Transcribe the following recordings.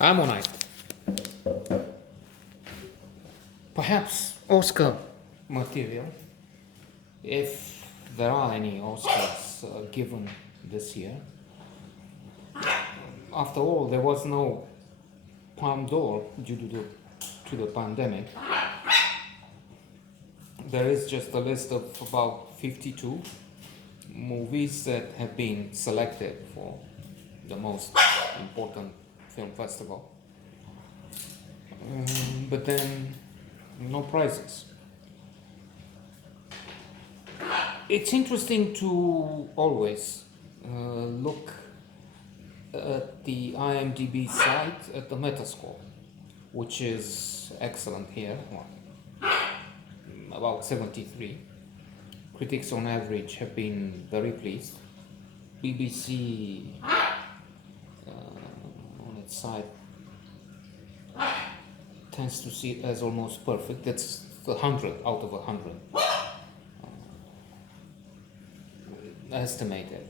Ammonite. Perhaps Oscar material, if there are any Oscars given this year. After all, there was no Palme d'Or due to the pandemic. There is just a list of about 52 movies that have been selected for the most important film festival. But then, no prizes. It's interesting to always look at the IMDb site at the Metascore, which is excellent here, about 73. Critics on average have been very pleased. BBC on its side tends to see it as almost perfect. That's 100 out of 100 estimated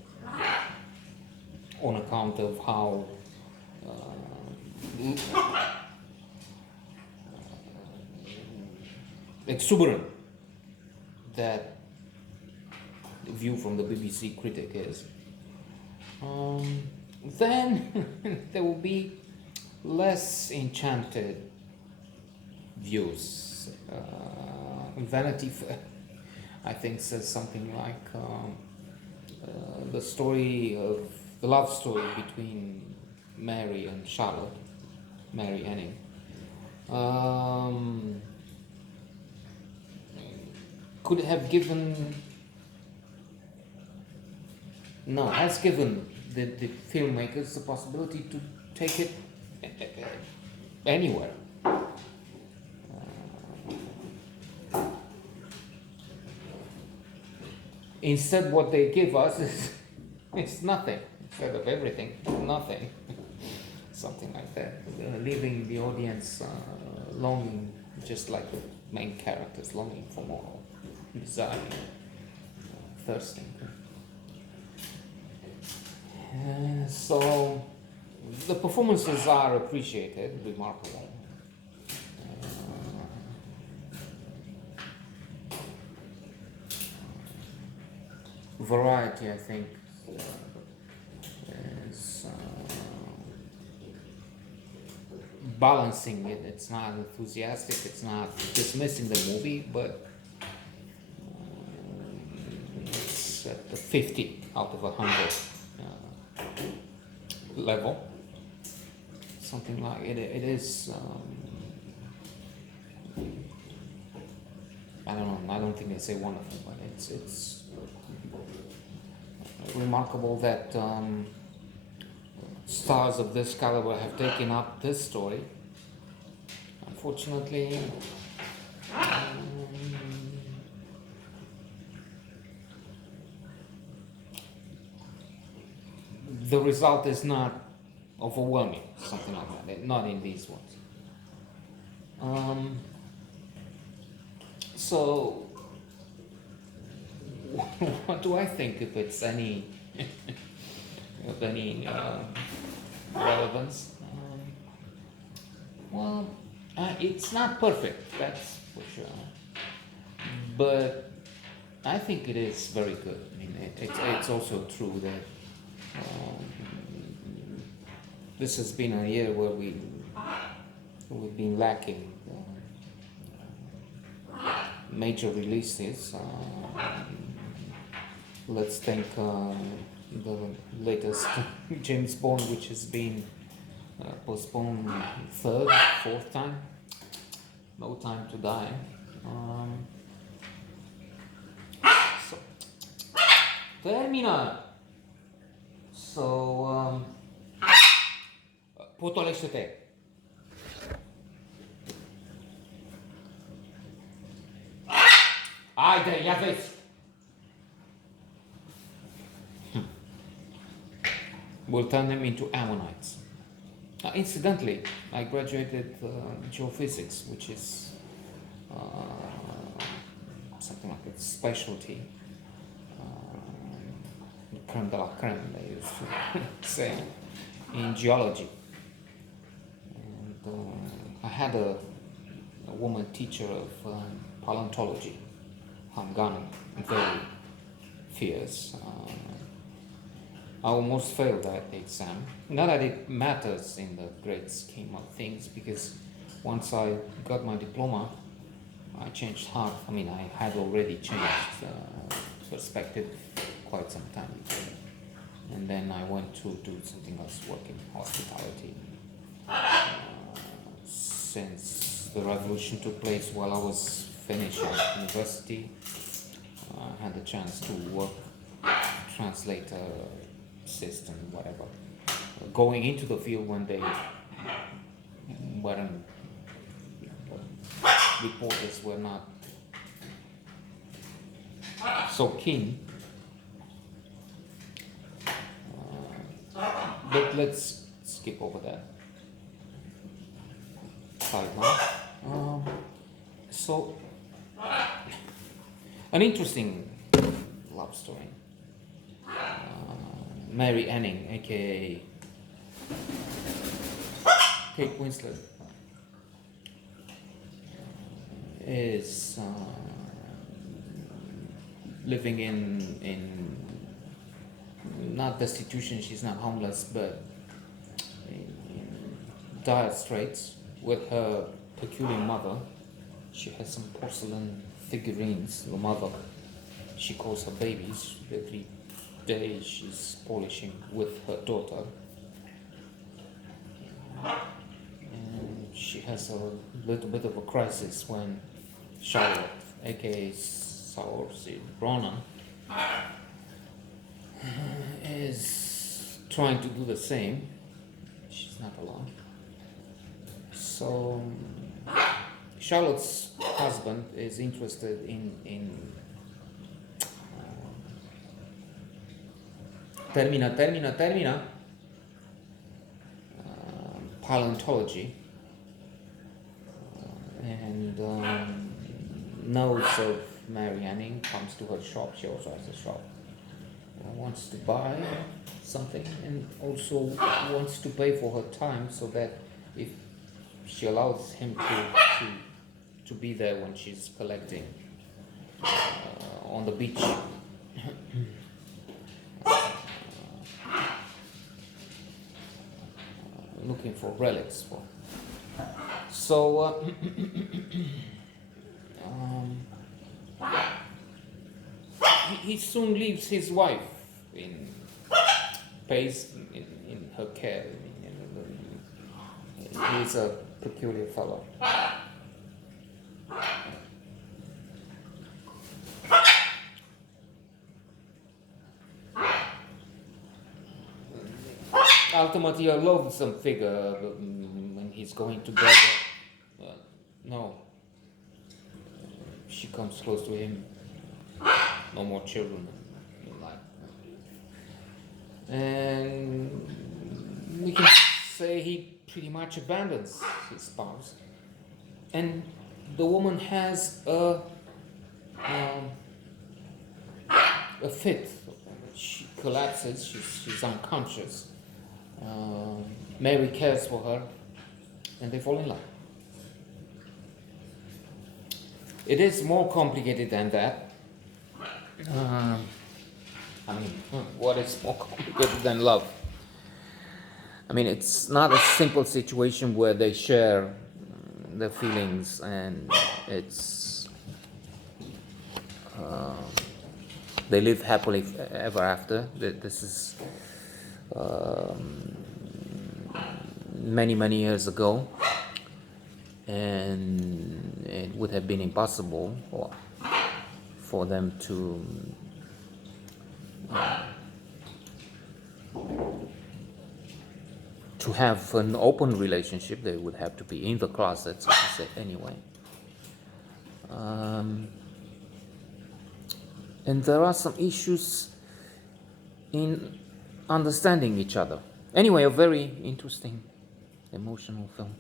on account of how exuberant that view from the BBC critic is. Then there will be less enchanted views. Vanity Fair, I think, says something like the love story between Mary and Charlotte, Mary Anning, could have given, no, has given the filmmakers the possibility to take it anywhere. Instead, what they give us is nothing. Instead of everything, nothing. Something like that. Leaving the audience longing, just like the main characters, longing for more, desiring, thirsting. So the performances are appreciated, remarkable. Variety, I think, is balancing it. It's not enthusiastic, it's not dismissing the movie, but it's at the 50 out of 100 level. Something like it is. I don't know. I don't think they say wonderful, but it's remarkable that stars of this caliber have taken up this story. Unfortunately, the result is not overwhelming, something like that, not in these ones. So, what do I think if it's any of any relevance? Well, it's not perfect, that's for sure, but I think it is very good. I mean, it's also true that this has been a year where we've been lacking major releases. Let's think the latest James Bond, which has been postponed third, fourth time. No Time to Die. So, termina. So, potolește-te. Haide, ia vezi. We'll turn them into Ammonites. Incidentally, I graduated geophysics, which is something like a specialty. Creme de la creme, they used to say, in geology. I had a woman teacher of paleontology, Hangano, very fierce. I almost failed that exam. Not that it matters in the great scheme of things, because once I got my diploma, I changed heart. I mean, I had already changed perspective quite some time ago. And then I went to do something else, work in hospitality. Since the revolution took place while I was finishing university, I had the chance to work, translator, assistant, whatever. Going into the field one day, weren't reporters were not so keen. But let's skip over that sideline. So, an interesting love story. Mary Anning, aka Kate Winslet, is living in not destitution. She's not homeless, but in dire straits with her peculiar mother. She has some porcelain figurines. The mother, she calls her babies. Every day she's polishing with her daughter. And she has a little bit of a crisis when Charlotte, aka Saoirse Ronan, is trying to do the same. She's not alone. So Charlotte's husband is interested in termina paleontology, and knows of Mary Anning, comes to her shop. She also has a shop. Wants to buy something and also wants to pay for her time, so that if she allows him to be there when she's collecting on the beach. Looking for relics for. So he soon leaves his wife pays in her care. He's a peculiar fellow. Ultimately, a loathsome figure when he's going to bed. No. She comes close to him. No more children in life. And we can say he pretty much abandons his spouse. And the woman has a fit. She collapses, she's unconscious. Mary cares for her, and they fall in love. It is more complicated than that. What is more complicated than love? I mean, it's not a simple situation where they share their feelings and it's they live happily ever after. This is many years ago, and it would have been impossible for them to have an open relationship. They would have to be in the closet, so to say, anyway. And there are some issues in understanding each other. Anyway, a very interesting, emotional film.